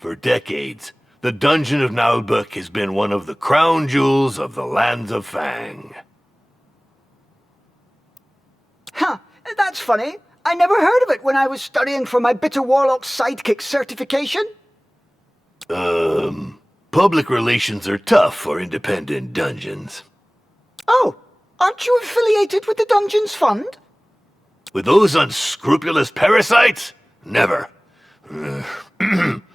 For decades, the Dungeon of Naheulbeuk has been one of the crown jewels of the lands of Fang. Huh, that's funny. I never heard of it when I was studying for my Bitter Warlock Sidekick certification. Public relations are tough for independent dungeons. Oh, aren't you affiliated with the Dungeons Fund? With those unscrupulous parasites? Never.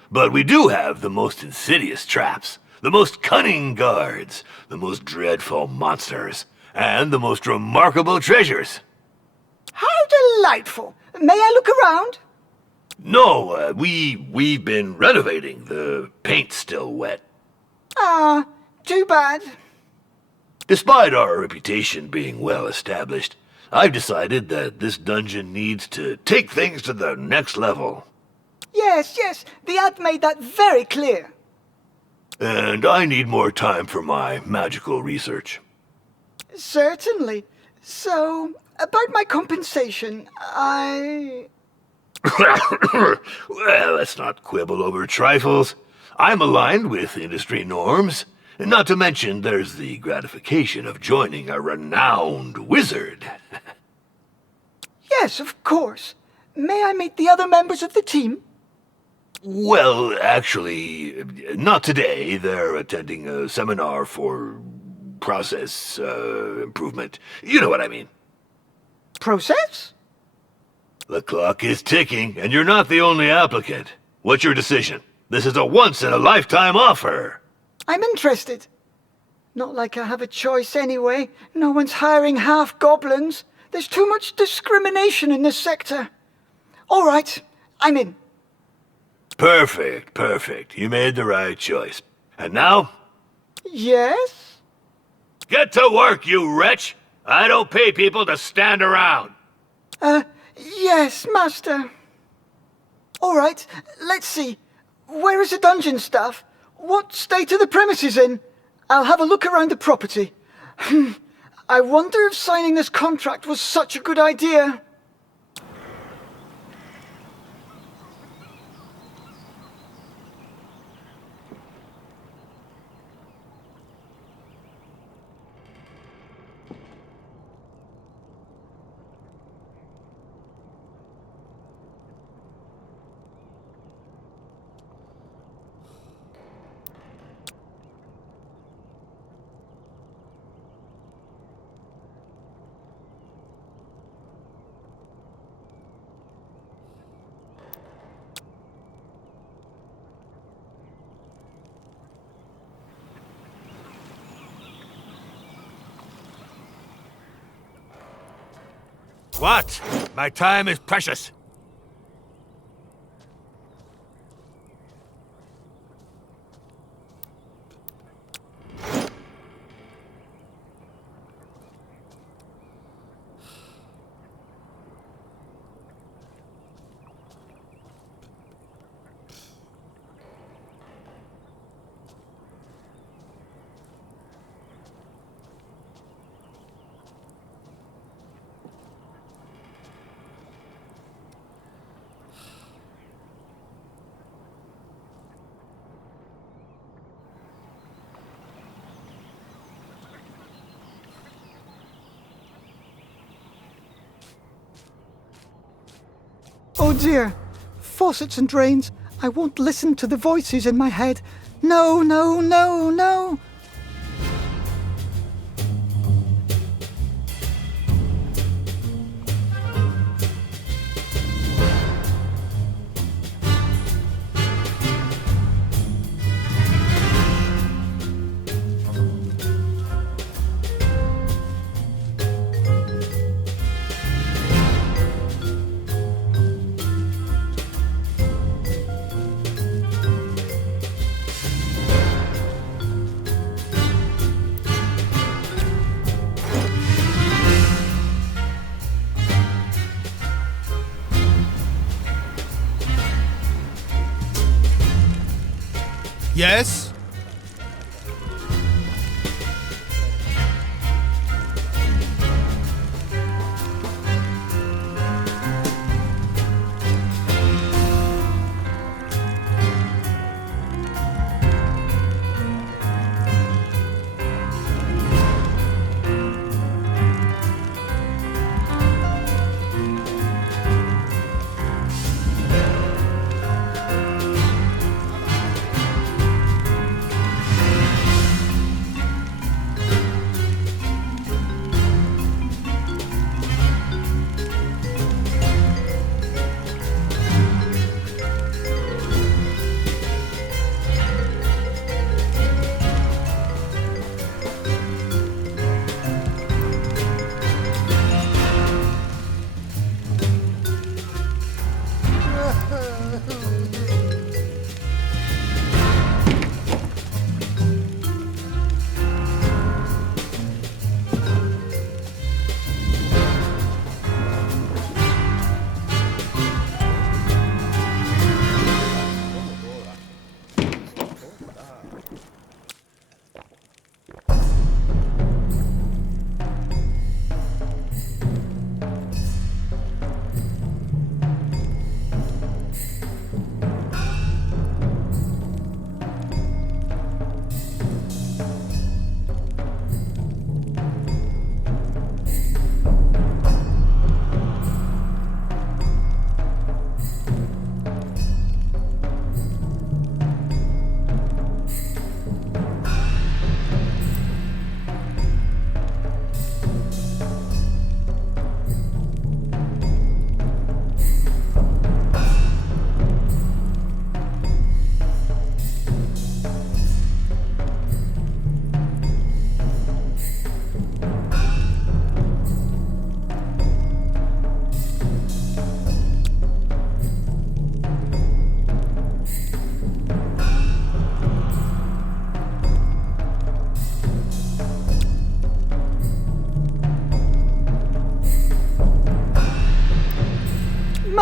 But we do have the most insidious traps, the most cunning guards, the most dreadful monsters, and the most remarkable treasures. How delightful! May I look around? No, we've been renovating. The paint's still wet. Ah, too bad. Despite our reputation being well established, I've decided that this dungeon needs to take things to the next level. Yes, the ad made that very clear. And I need more time for my magical research. Certainly. So, about my compensation, Well, let's not quibble over trifles. I'm aligned with industry norms. Not to mention, there's the gratification of joining a renowned wizard. Yes, of course. May I meet the other members of the team? Well, actually, not today. They're attending a seminar for process improvement. You know what I mean. Process? The clock is ticking, and you're not the only applicant. What's your decision? This is a once-in-a-lifetime offer. I'm interested. Not like I have a choice anyway. No one's hiring half-goblins. There's too much discrimination in this sector. All right, I'm in. Perfect. You made the right choice. And now? Yes? Get to work, you wretch! I don't pay people to stand around. Yes, master. All right, let's see. Where is the dungeon staff? What state are the premises in? I'll have a look around the property. I wonder if signing this contract was such a good idea. What? My time is precious. Oh dear. Faucets and drains. I won't listen to the voices in my head. No. Yes?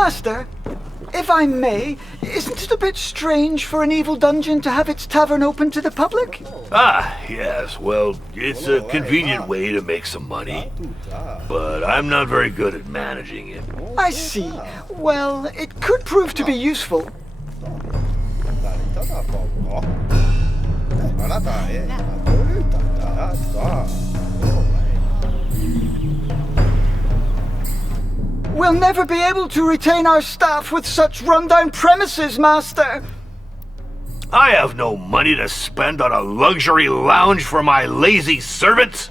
Master, if I may, isn't it a bit strange for an evil dungeon to have its tavern open to the public? Ah, yes, well, it's a convenient way to make some money. But I'm not very good at managing it. I see. Well, it could prove to be useful. We'll never be able to retain our staff with such rundown premises, Master. I have no money to spend on a luxury lounge for my lazy servants.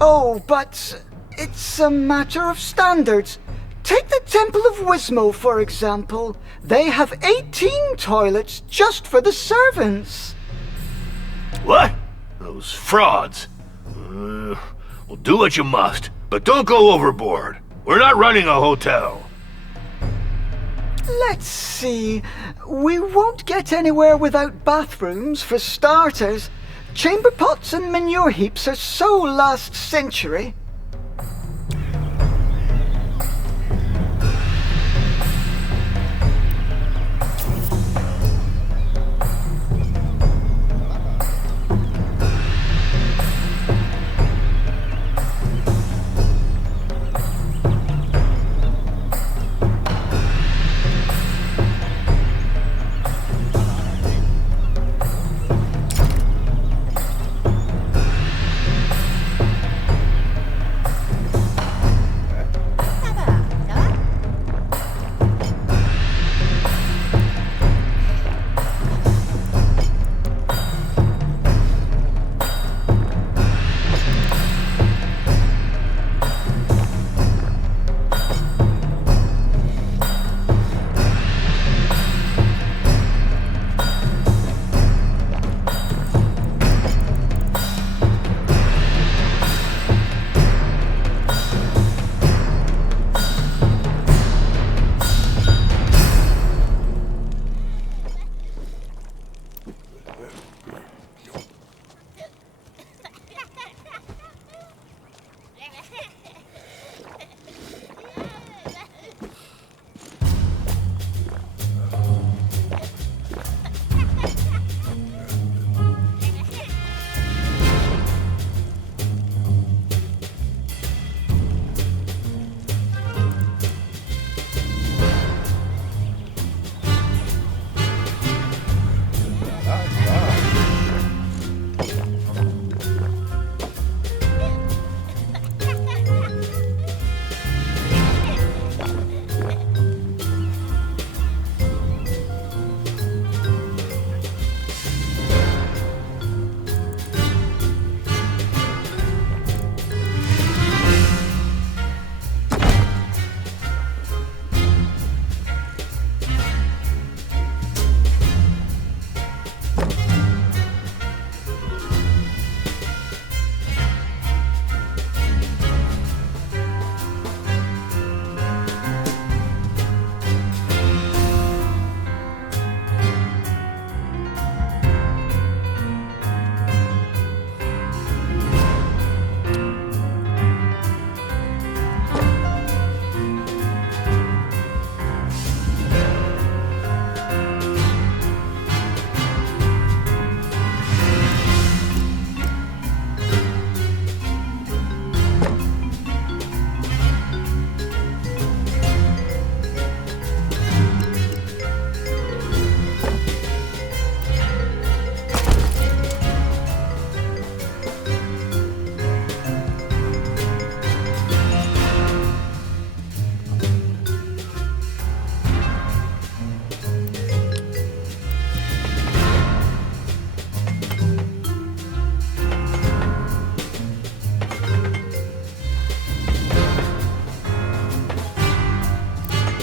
Oh, but it's a matter of standards. Take the Temple of Wismo, for example. They have 18 toilets just for the servants. What? Those frauds. Well, do what you must, but don't go overboard. We're not running a hotel. Let's see. We won't get anywhere without bathrooms, for starters. Chamber pots and manure heaps are so last century.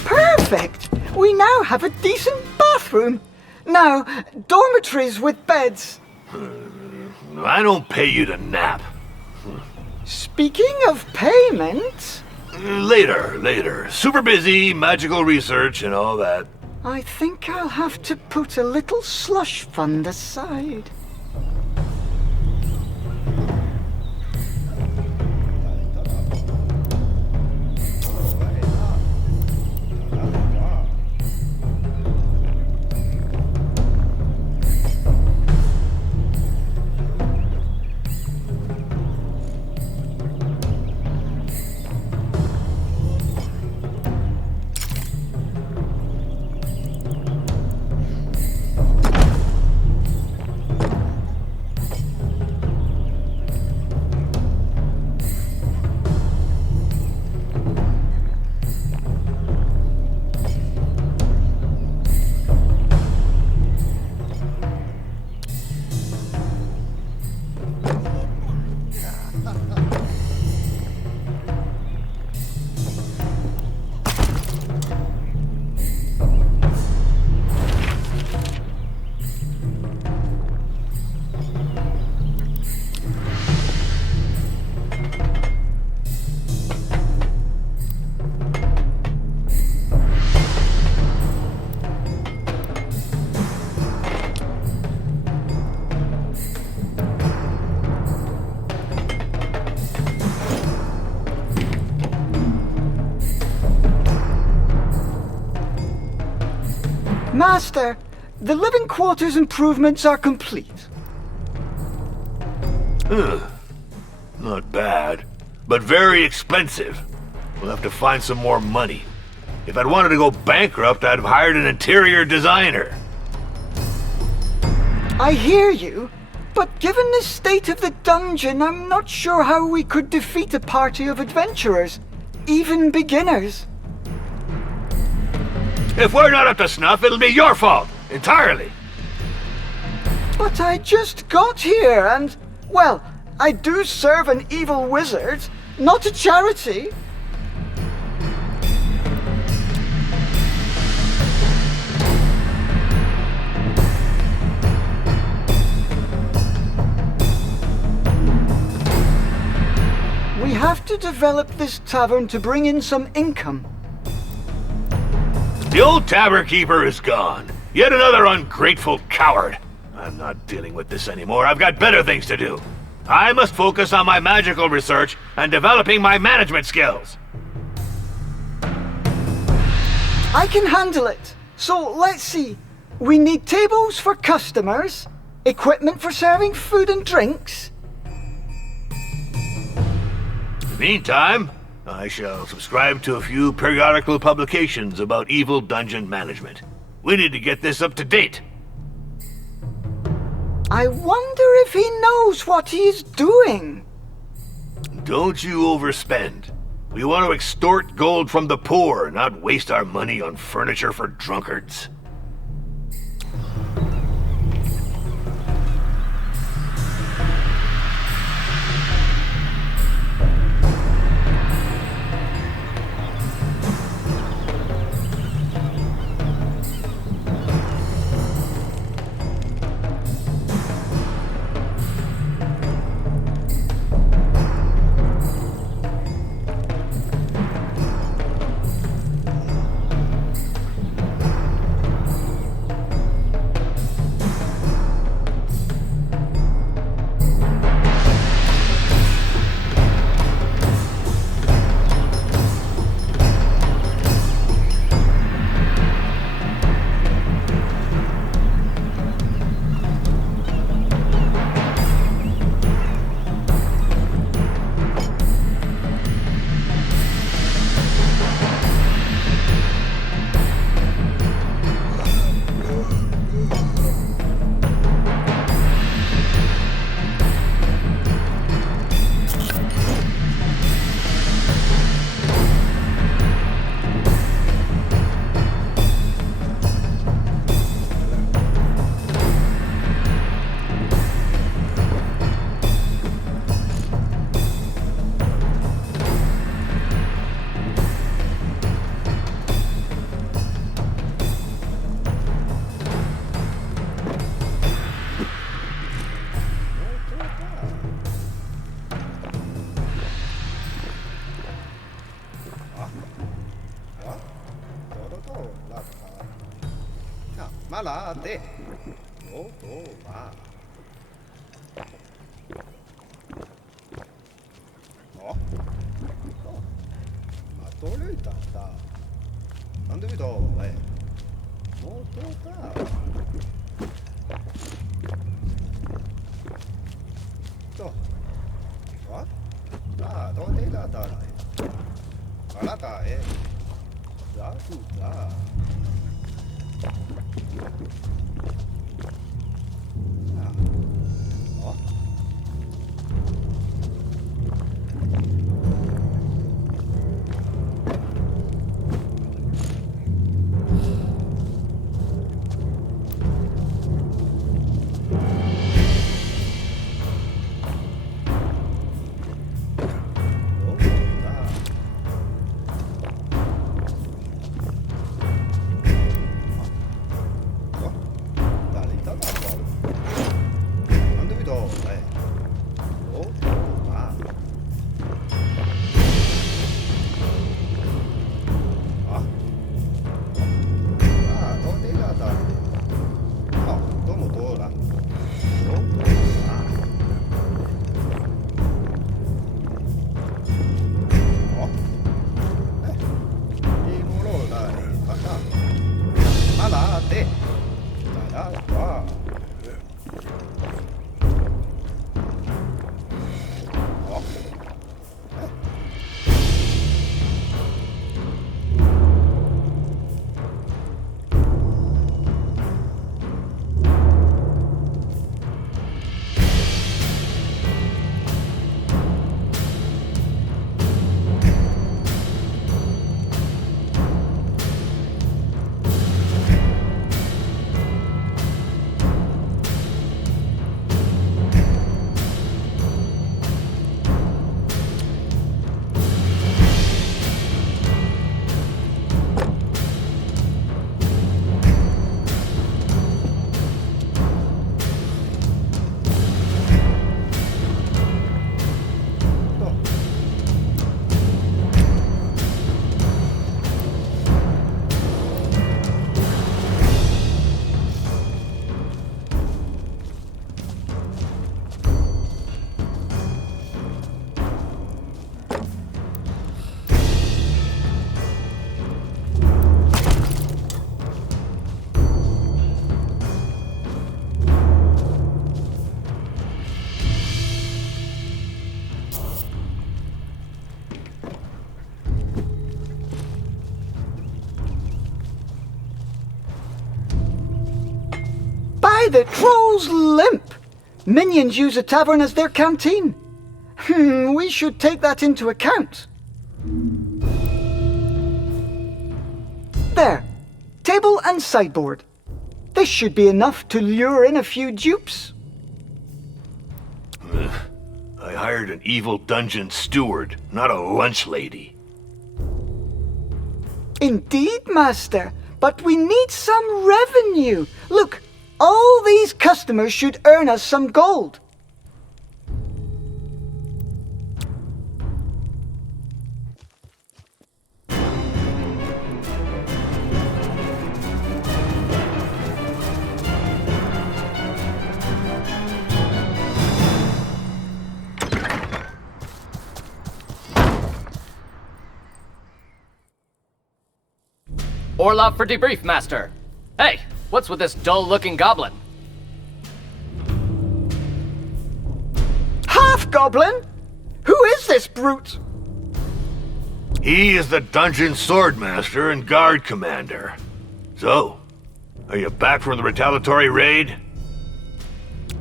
Perfect! We now have a decent bathroom. Now, dormitories with beds. I don't pay you to nap. Speaking of payment... Later. Super busy, magical research and all that. I think I'll have to put a little slush fund aside. Master, the living quarters improvements are complete. Not bad, but very expensive. We'll have to find some more money. If I'd wanted to go bankrupt, I'd have hired an interior designer. I hear you, but given the state of the dungeon, I'm not sure how we could defeat a party of adventurers, even beginners. If we're not up to snuff, it'll be your fault, entirely. But I just got here and, well, I do serve an evil wizard, not a charity. We have to develop this tavern to bring in some income. The old tavern keeper is gone. Yet another ungrateful coward. I'm not dealing with this anymore. I've got better things to do. I must focus on my magical research and developing my management skills. I can handle it. So let's see. We need tables for customers, equipment for serving food and drinks. In the meantime, I shall subscribe to a few periodical publications about evil dungeon management. We need to get this up to date. I wonder if he knows what he is doing. Don't you overspend. We want to extort gold from the poor, not waste our money on furniture for drunkards. Malade. Va. Ma tole tanta. Quando vi do, molto da. To. What? Dove la dai? Ala dai. Da tu da. Why, the troll's limp. Minions use a tavern as their canteen. We should take that into account. There. Table and sideboard. This should be enough to lure in a few dupes. I hired an evil dungeon steward, not a lunch lady. Indeed, Master. But we need some revenue. Look, all these customers should earn us some gold. Orlov for debrief, Master. Hey, what's with this dull-looking goblin? Half-goblin? Who is this brute? He is the dungeon swordmaster and guard commander. So, are you back from the retaliatory raid?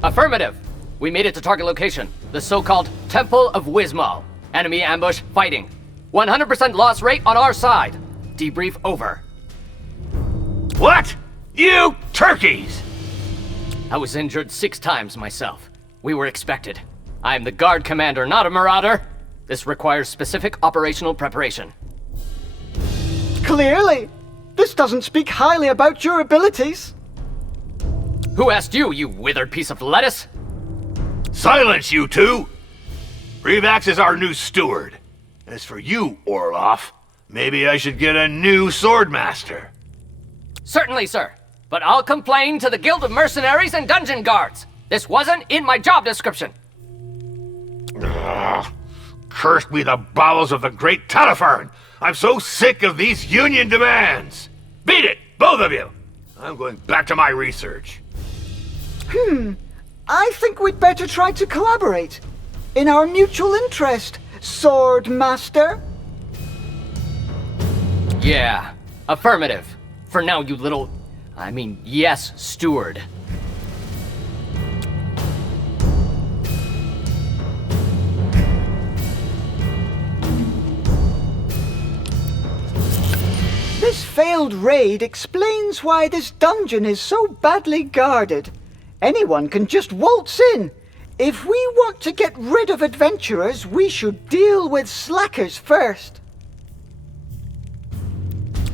Affirmative. We made it to target location, the so-called Temple of Wismal. Enemy ambush fighting. 100% loss rate on our side. Debrief over. What? You turkeys! I was injured 6 times myself. We were expected. I am the guard commander, not a marauder. This requires specific operational preparation. Clearly. This doesn't speak highly about your abilities. Who asked you, you withered piece of lettuce? Silence, you two! Revax is our new steward. As for you, Orloff, maybe I should get a new swordmaster. Certainly, sir. But I'll complain to the Guild of Mercenaries and Dungeon Guards. This wasn't in my job description. Ugh. Cursed be the bowels of the great Talifern! I'm so sick of these union demands! Beat it, both of you! I'm going back to my research. I think we'd better try to collaborate. In our mutual interest, Sword Master. Yeah, affirmative. For now, you little... yes, steward. This failed raid explains why this dungeon is so badly guarded. Anyone can just waltz in. If we want to get rid of adventurers, we should deal with slackers first.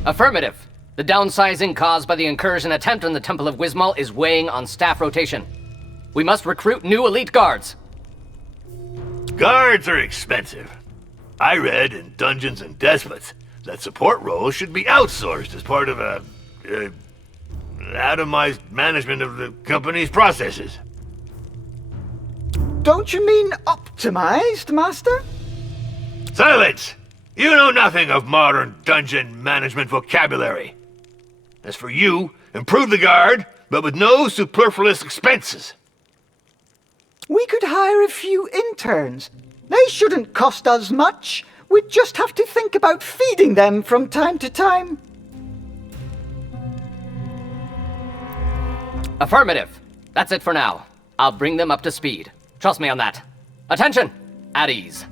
Affirmative. The downsizing caused by the incursion attempt on the Temple of Wismal is weighing on staff rotation. We must recruit new elite guards. Guards are expensive. I read in Dungeons and Despots that support roles should be outsourced as part of a atomized management of the company's processes. Don't you mean optimized, Master? Silence! You know nothing of modern dungeon management vocabulary. As for you, improve the guard, but with no superfluous expenses. We could hire a few interns. They shouldn't cost us much. We'd just have to think about feeding them from time to time. Affirmative. That's it for now. I'll bring them up to speed. Trust me on that. Attention! At ease.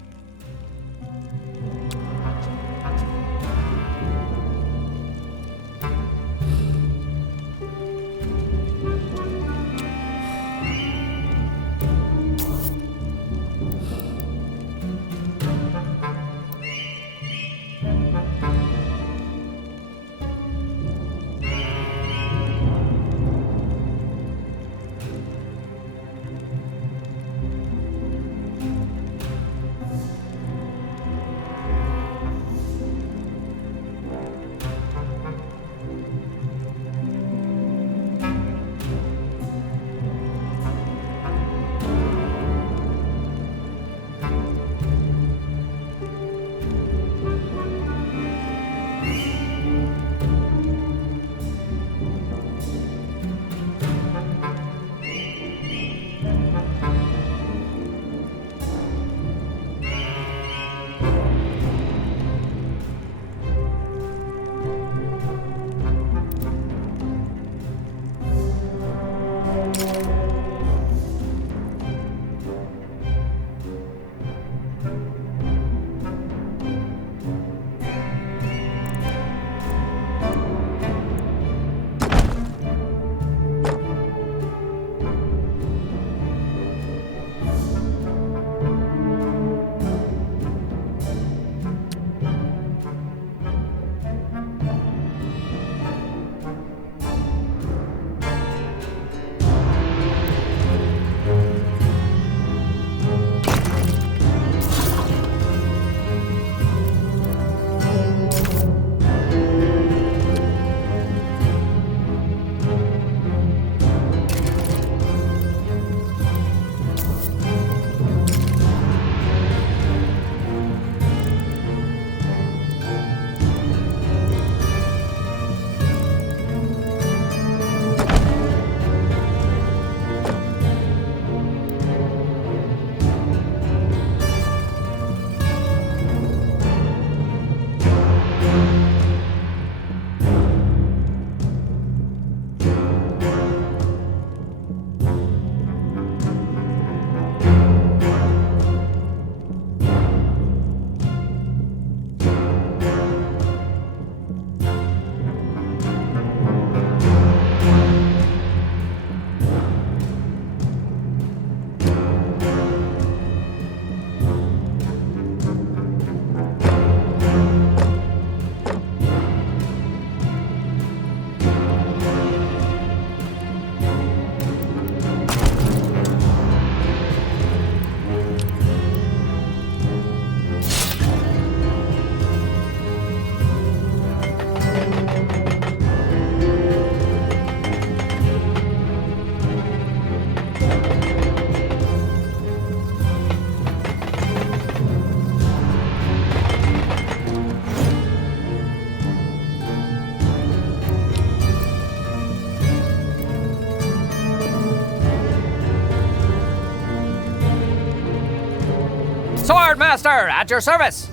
Sword Master, at your service!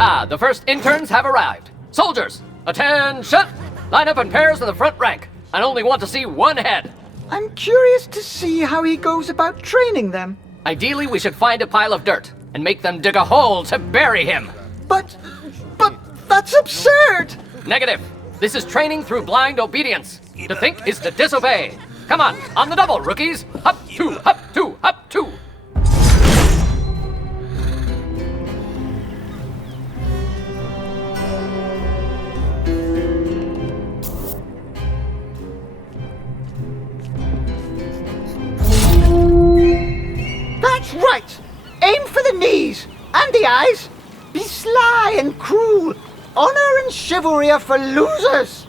Ah, the first interns have arrived. Soldiers, attention! Line up in pairs in the front rank. I only want to see one head. I'm curious to see how he goes about training them. Ideally, we should find a pile of dirt and make them dig a hole to bury him. But that's absurd! Negative. This is training through blind obedience. To think is to disobey. Come on the double, rookies. Up, two, up, two, up, two. That's right! Aim for the knees and the eyes. Be sly and cruel. Honor and chivalry are for losers.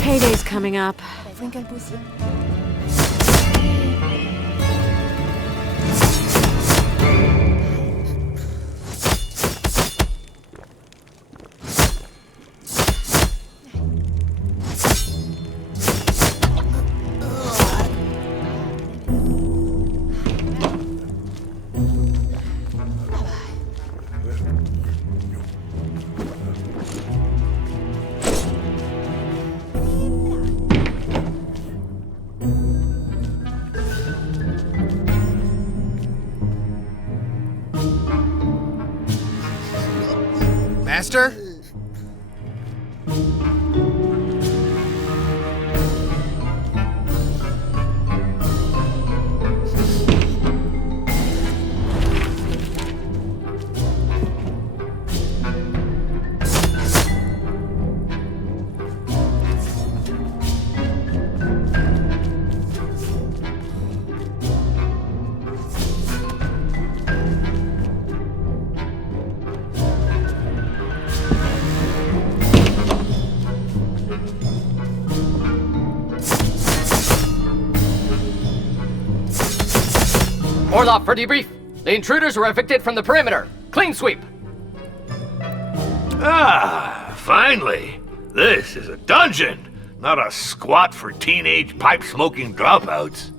Payday's coming up. Master? Orloff for debrief. The intruders were evicted from the perimeter. Clean sweep. Ah, finally. This is a dungeon, not a squat for teenage pipe-smoking dropouts.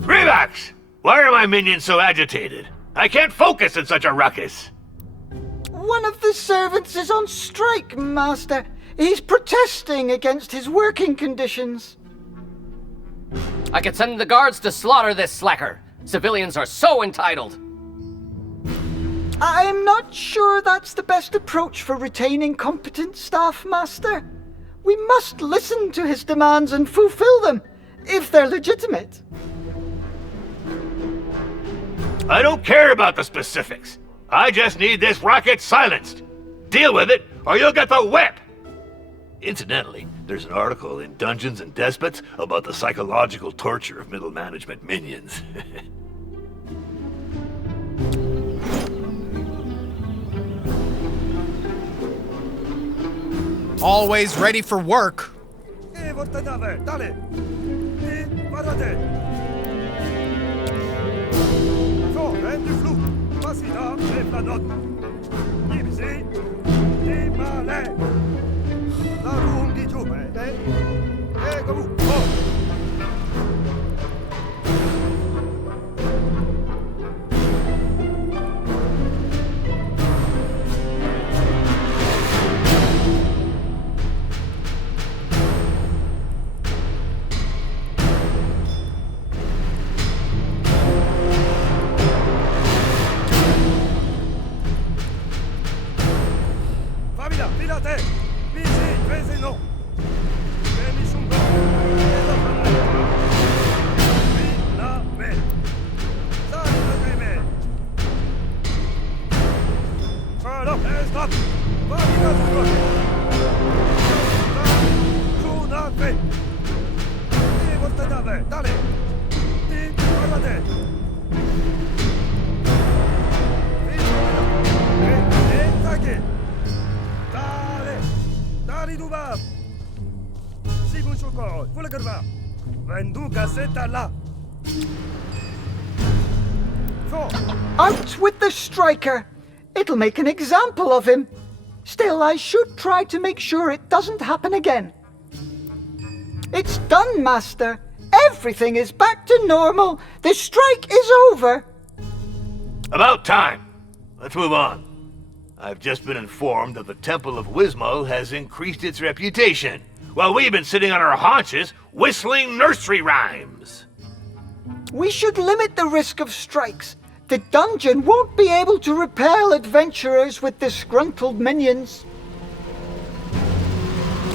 Revax! Why are my minions so agitated? I can't focus in such a ruckus. One of the servants is on strike, Master. He's protesting against his working conditions. I could send the guards to slaughter this slacker. Civilians are so entitled. I'm not sure that's the best approach for retaining competent staff, Master. We must listen to his demands and fulfill them, if they're legitimate. I don't care about the specifics. I just need this rocket silenced. Deal with it, or you'll get the whip! Incidentally, there's an article in Dungeons and Despots about the psychological torture of middle management minions. Always ready for work. Pilate! Bici, Vezino! Veni Sungo! Pilame! Salve! Follow! Stop! Vamina Sungo! Sunave! Ti voltate, dale! Ti guardate! Zaki! Dale! Dari duba! Sigun Shoko! Fulagarva! Vendu Gazeta la! Out with the striker! It'll make an example of him. Still, I should try to make sure it doesn't happen again. It's done, Master. Everything is back to normal. The strike is over. About time. Let's move on. I've just been informed that the Temple of Wismo has increased its reputation, while we've been sitting on our haunches whistling nursery rhymes. We should limit the risk of strikes. The dungeon won't be able to repel adventurers with disgruntled minions.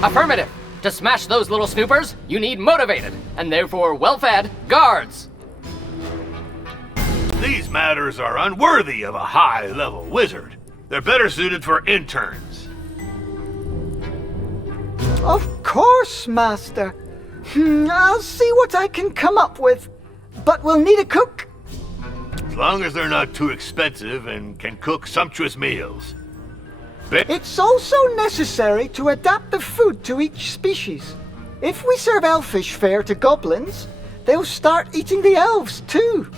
Affirmative. To smash those little snoopers, you need motivated, and therefore well-fed, guards. These matters are unworthy of a high-level wizard. They're better suited for interns. Of course, Master. I'll see what I can come up with. But we'll need a cook. As long as they're not too expensive and can cook sumptuous meals. It's also necessary to adapt the food to each species. If we serve elfish fare to goblins, they'll start eating the elves too.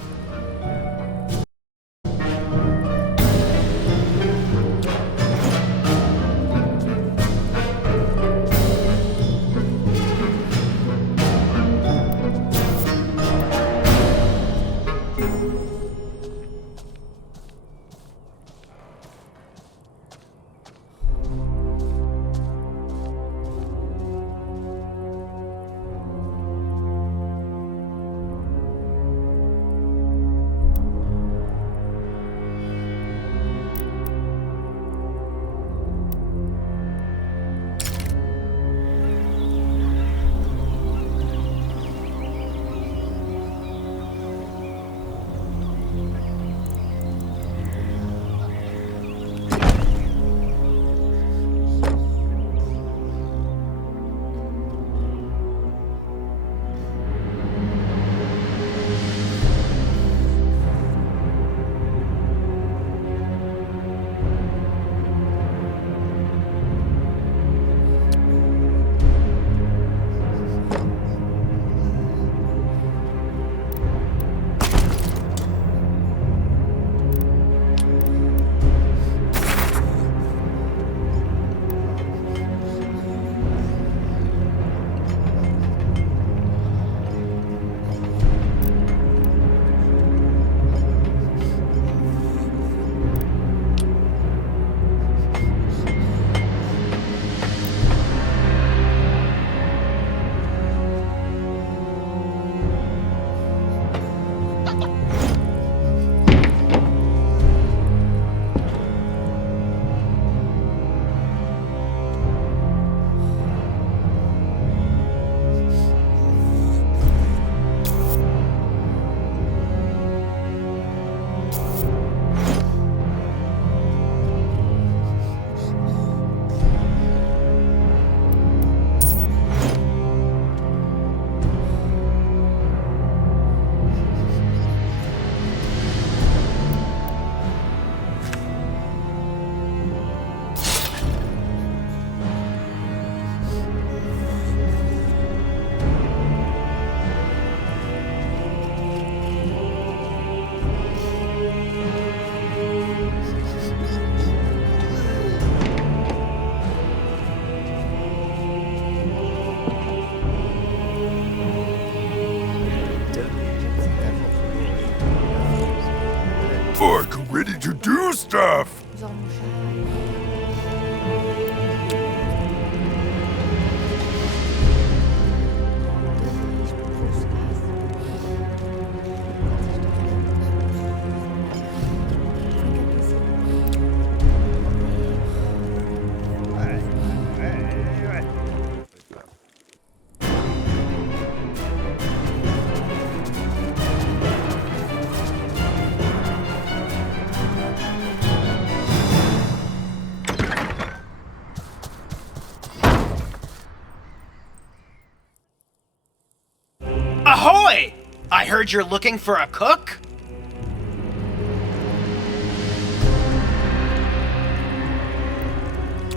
I heard you're looking for a cook?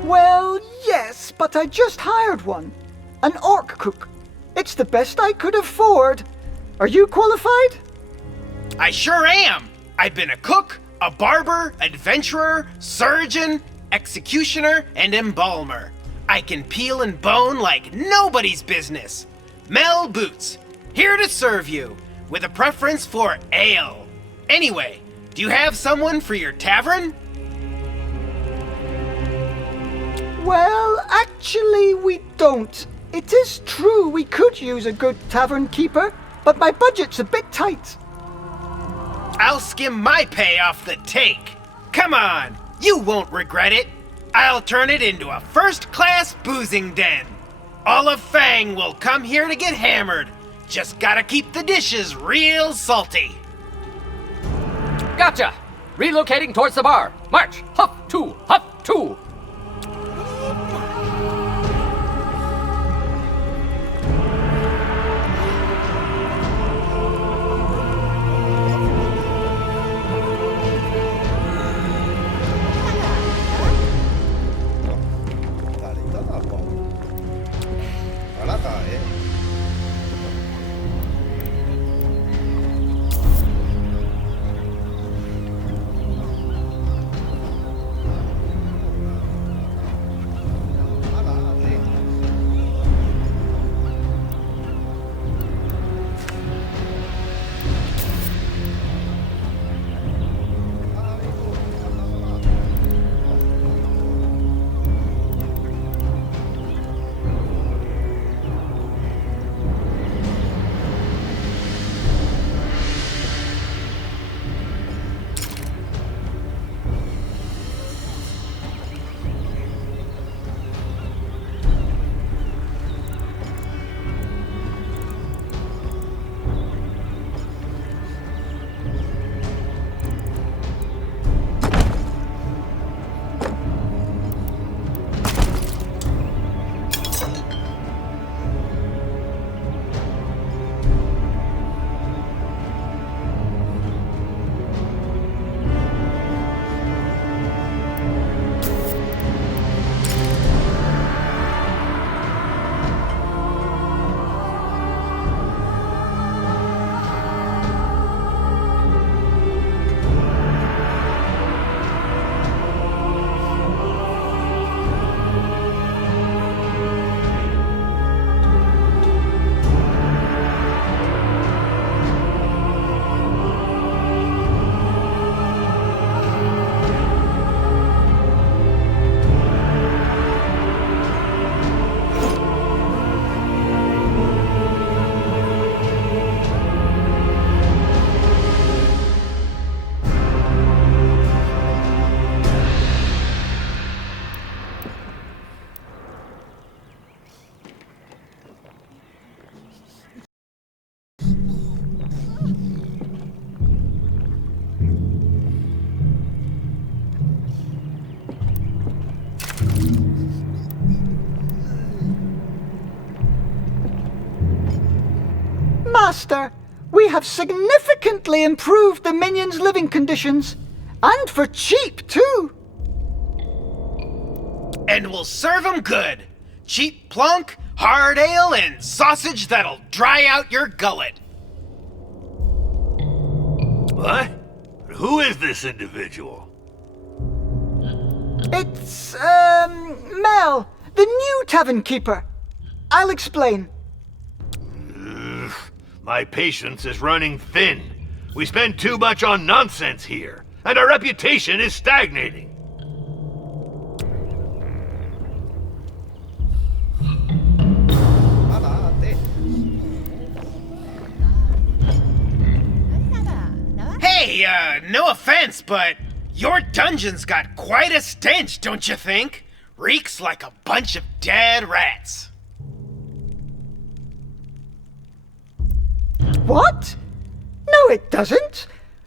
Well, yes, but I just hired one. An orc cook. It's the best I could afford. Are you qualified? I sure am! I've been a cook, a barber, adventurer, surgeon, executioner, and embalmer. I can peel and bone like nobody's business. Mel Boots, here to serve you, with a preference for ale. Anyway, do you have someone for your tavern? Well, actually, we don't. It is true we could use a good tavern keeper, but my budget's a bit tight. I'll skim my pay off the take. Come on, you won't regret it. I'll turn it into a first-class boozing den. All of Fang will come here to get hammered. Just gotta keep the dishes real salty. Gotcha! Relocating towards the bar. March! Huff two! Huff two! Master, we have significantly improved the minions' living conditions. And for cheap, too. And we'll serve 'em good. Cheap plunk, hard ale, and sausage that'll dry out your gullet. What? Who is this individual? It's, Mel, the new tavern keeper. I'll explain. Ugh, my patience is running thin. We spend too much on nonsense here, and our reputation is stagnating. Hey, no offense, but your dungeon's got quite a stench, don't you think? Reeks like a bunch of dead rats. What? No, it doesn't.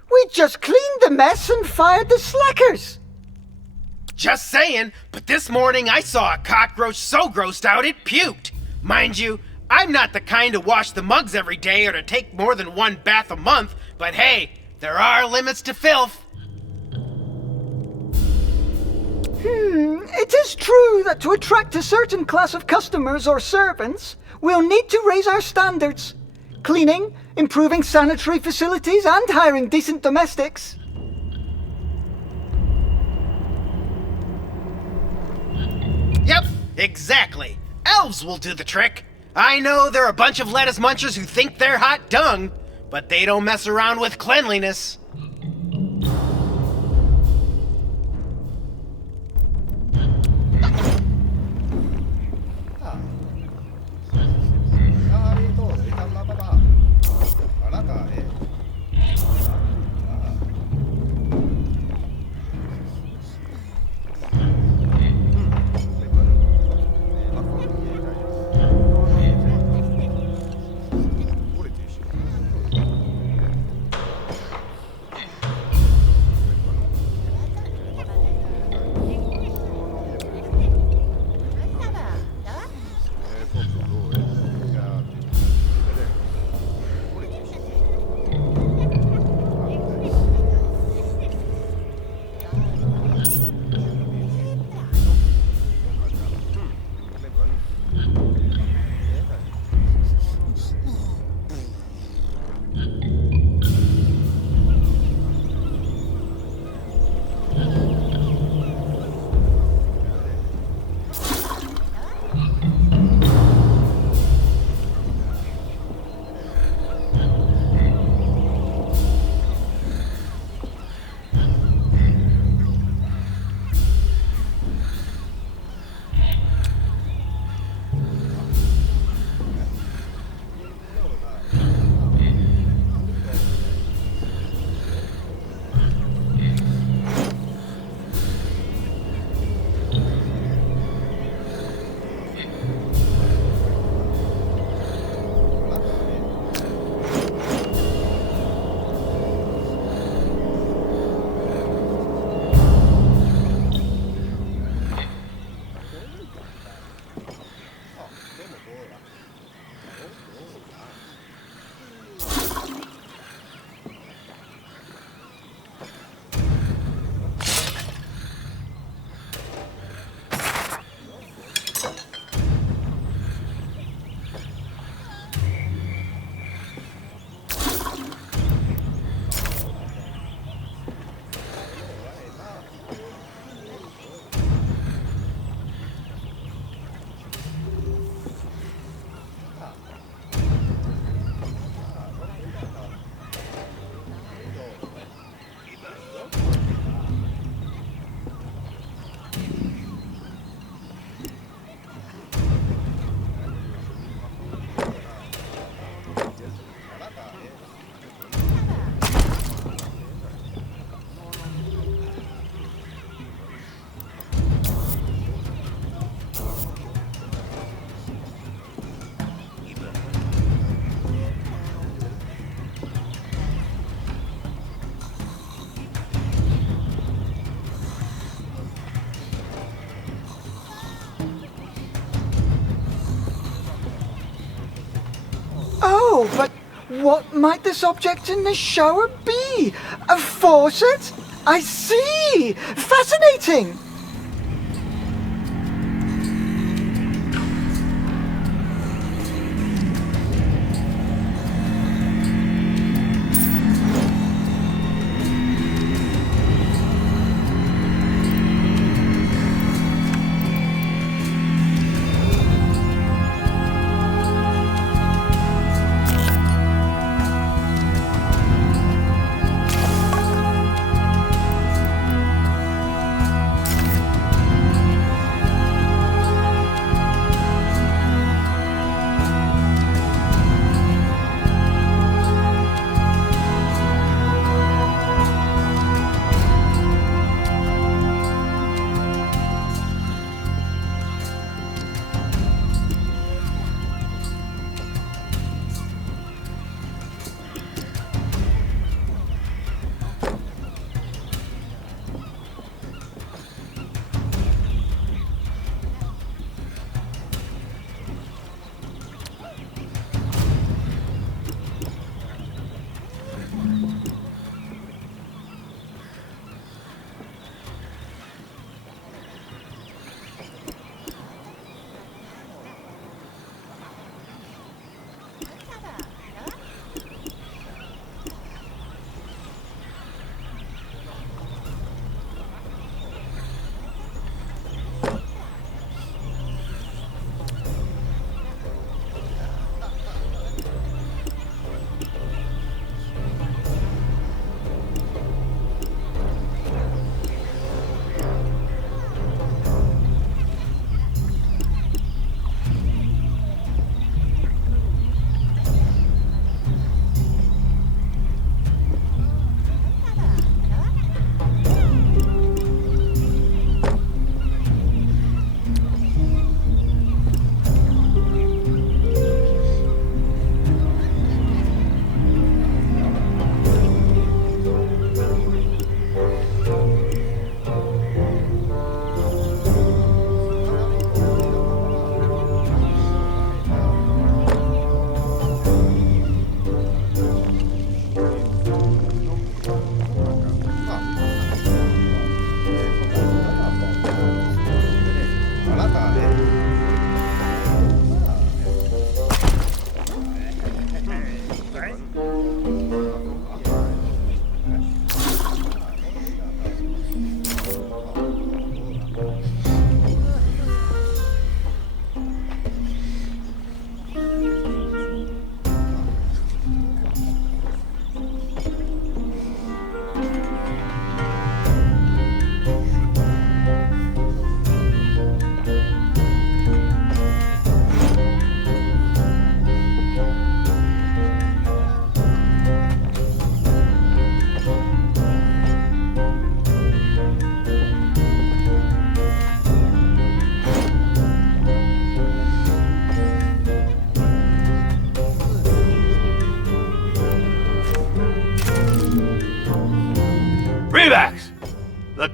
We just cleaned the mess and fired the slackers. Just saying, but this morning I saw a cockroach so grossed out it puked. Mind you, I'm not the kind to wash the mugs every day or to take more than one bath a month, but hey, there are limits to filth. It is true that to attract a certain class of customers or servants, we'll need to raise our standards. Cleaning, improving sanitary facilities, and hiring decent domestics. Yep, exactly. Elves will do the trick. I know they're a bunch of lettuce munchers who think they're hot dung, but they don't mess around with cleanliness. Oh, but what might this object in the shower be? A faucet? I see! Fascinating!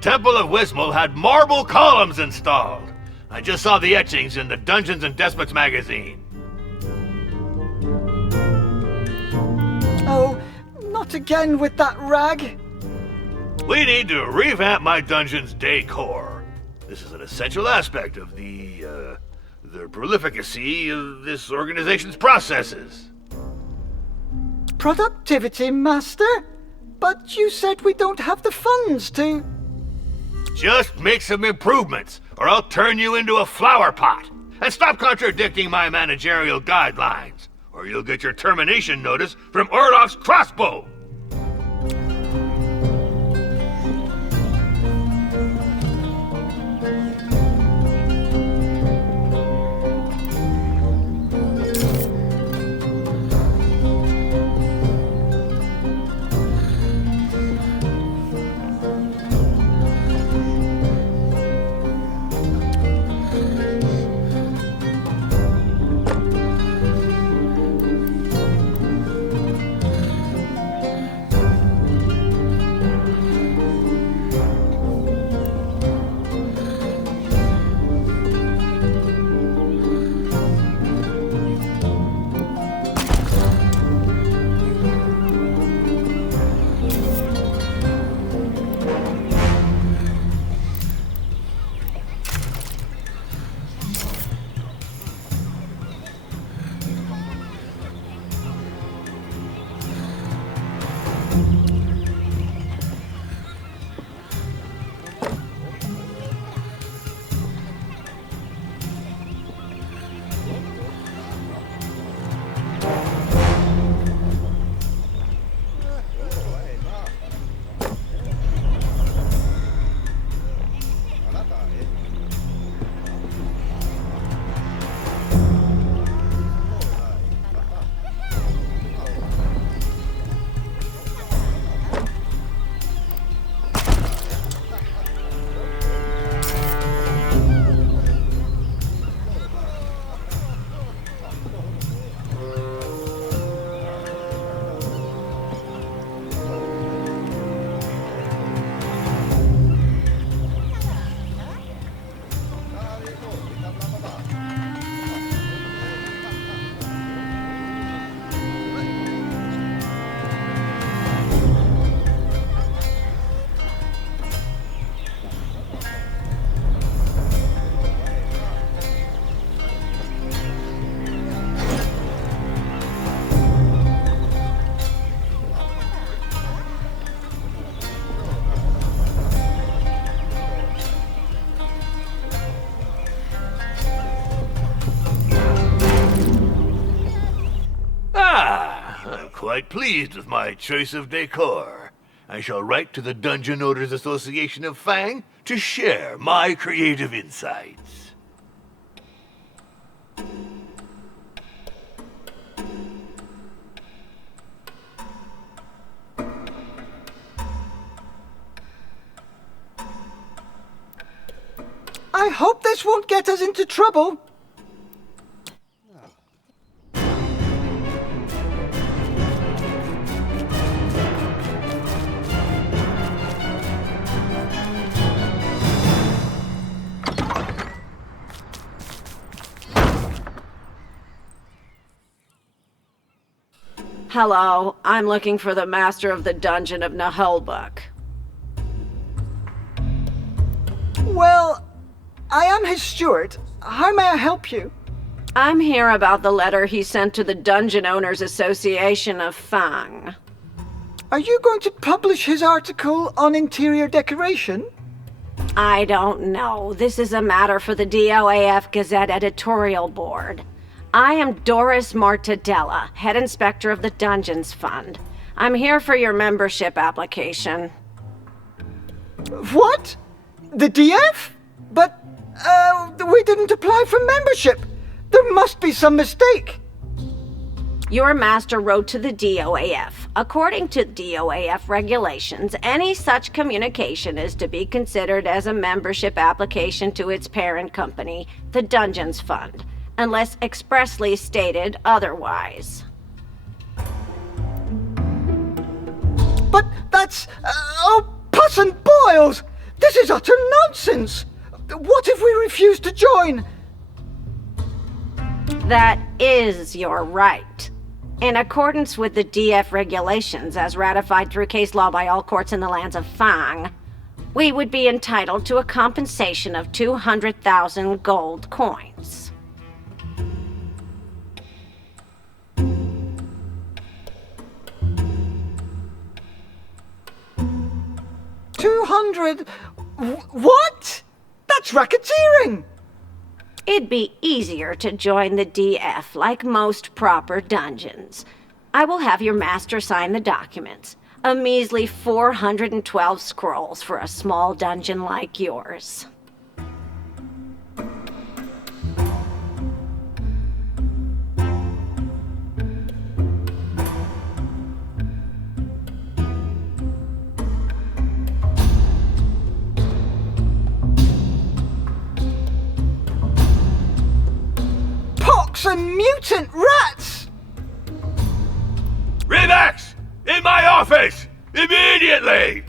Temple of Wismol had marble columns installed. I just saw the etchings in the Dungeons and Despots magazine. Oh, not again with that rag. We need to revamp my dungeon's decor. This is an essential aspect of the prolificacy of this organization's processes. Productivity, Master? But you said we don't have the funds to... Just make some improvements, or I'll turn you into a flower pot. And stop contradicting my managerial guidelines, or you'll get your termination notice from Orloff's crossbow. Quite pleased with my choice of decor. I shall write to the Dungeon Owners Association of Fang to share my creative insights. I hope this won't get us into trouble. Hello, I'm looking for the master of the Dungeon of Naheulbeuk. Well, I am his steward. How may I help you? I'm here about the letter he sent to the Dungeon Owners Association of Fang. Are you going to publish his article on interior decoration? I don't know. This is a matter for the DOAF Gazette editorial board. I am Doris Mortadella, head inspector of the Dungeons Fund. I'm here for your membership application. What? The DF? But, we didn't apply for membership. There must be some mistake. Your master wrote to the DOAF. According to DOAF regulations, any such communication is to be considered as a membership application to its parent company, the Dungeons Fund, unless expressly stated otherwise. But that's... oh, pus and boils! This is utter nonsense! What if we refuse to join? That is your right. In accordance with the DF regulations as ratified through case law by all courts in the lands of Fang, we would be entitled to a compensation of 200,000 gold coins. 200... What? That's racketeering! It'd be easier to join the DF like most proper dungeons. I will have your master sign the documents. A measly 412 scrolls for a small dungeon like yours. Pox and mutant rats! Remax! In my office! Immediately!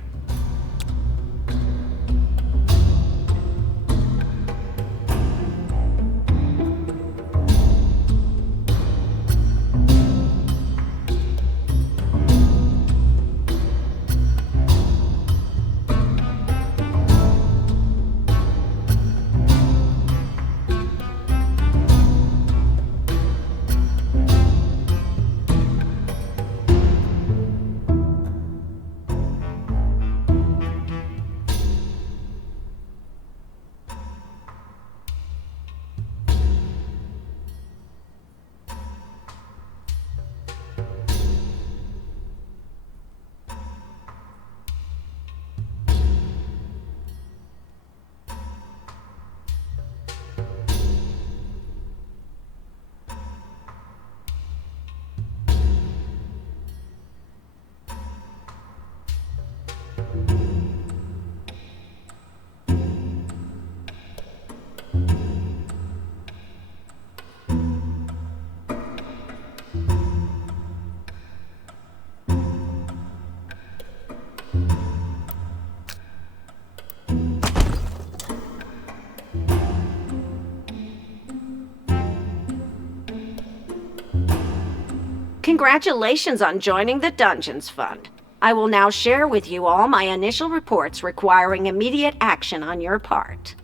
Congratulations on joining the Dungeons Fund. I will now share with you all my initial reports requiring immediate action on your part.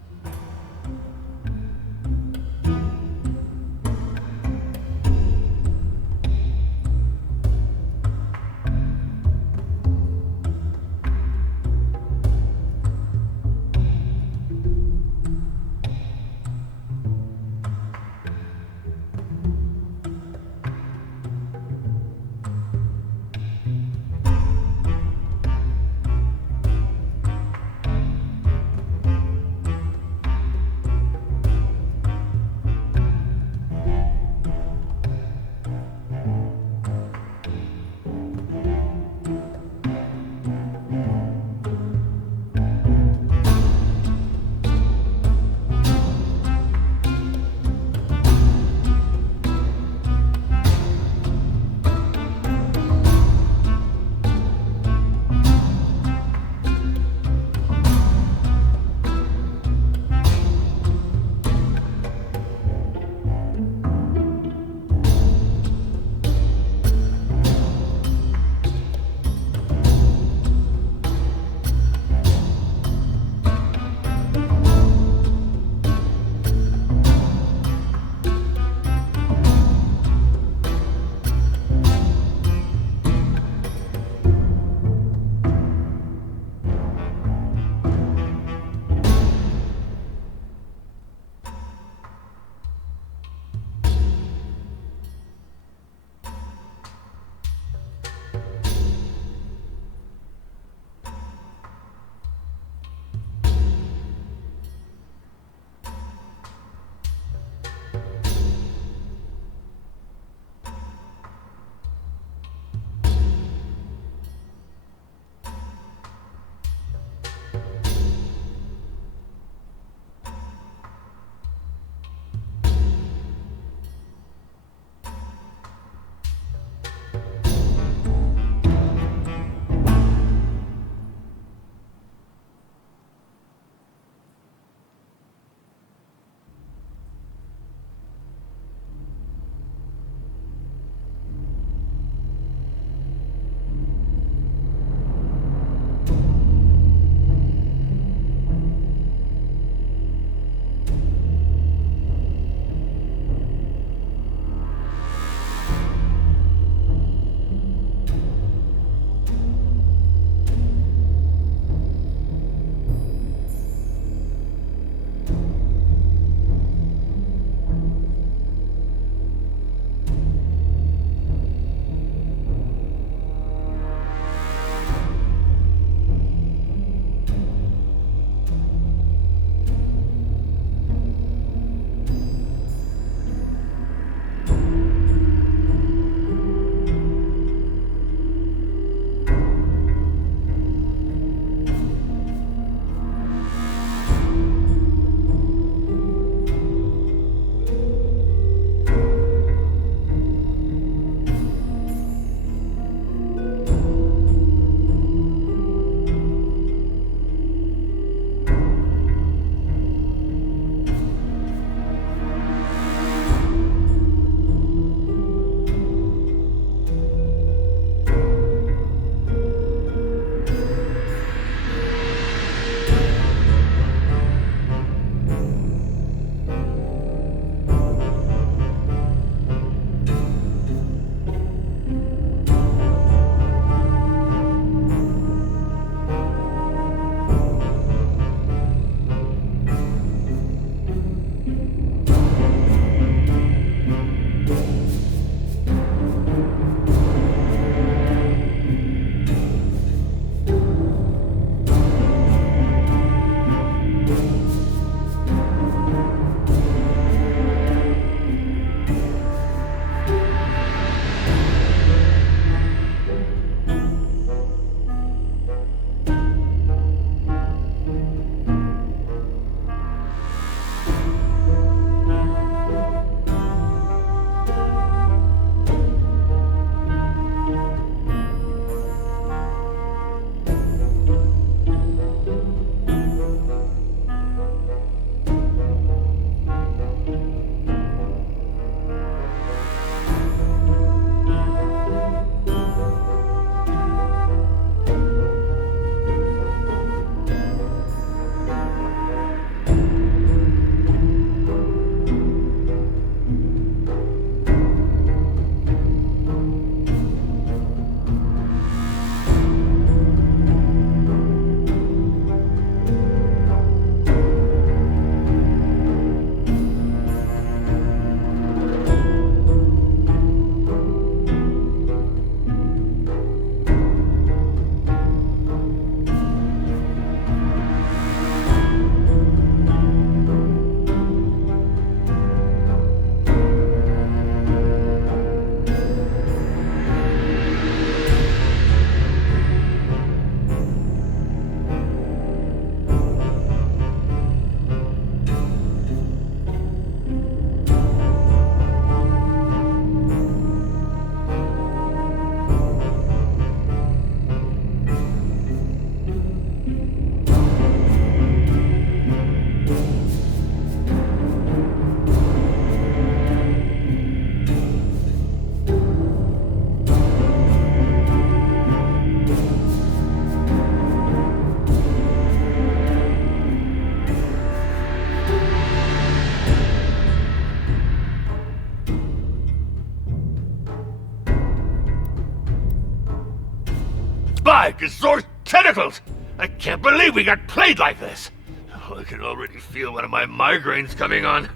like Azor's tentacles! I can't believe we got played like this! Oh, I can already feel one of my migraines coming on.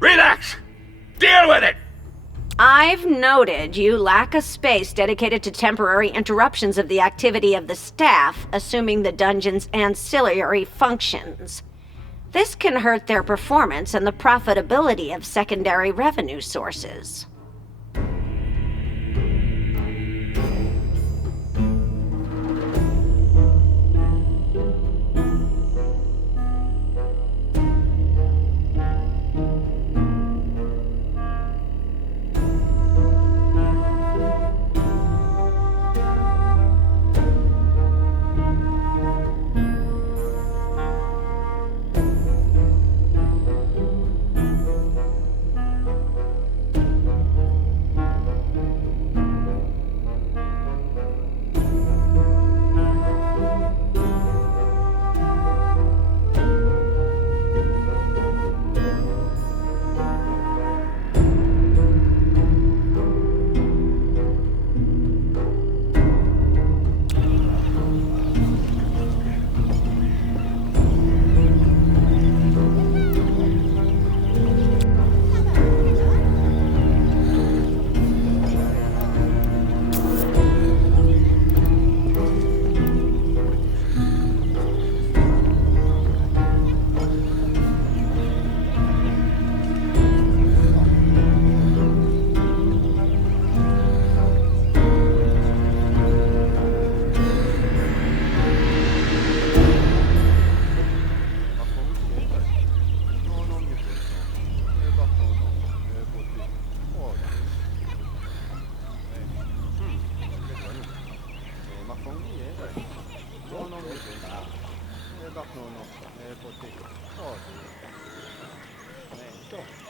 Relax! Deal with it! I've noted you lack a space dedicated to temporary interruptions of the activity of the staff, assuming the dungeon's ancillary functions. This can hurt their performance and the profitability of secondary revenue sources. No.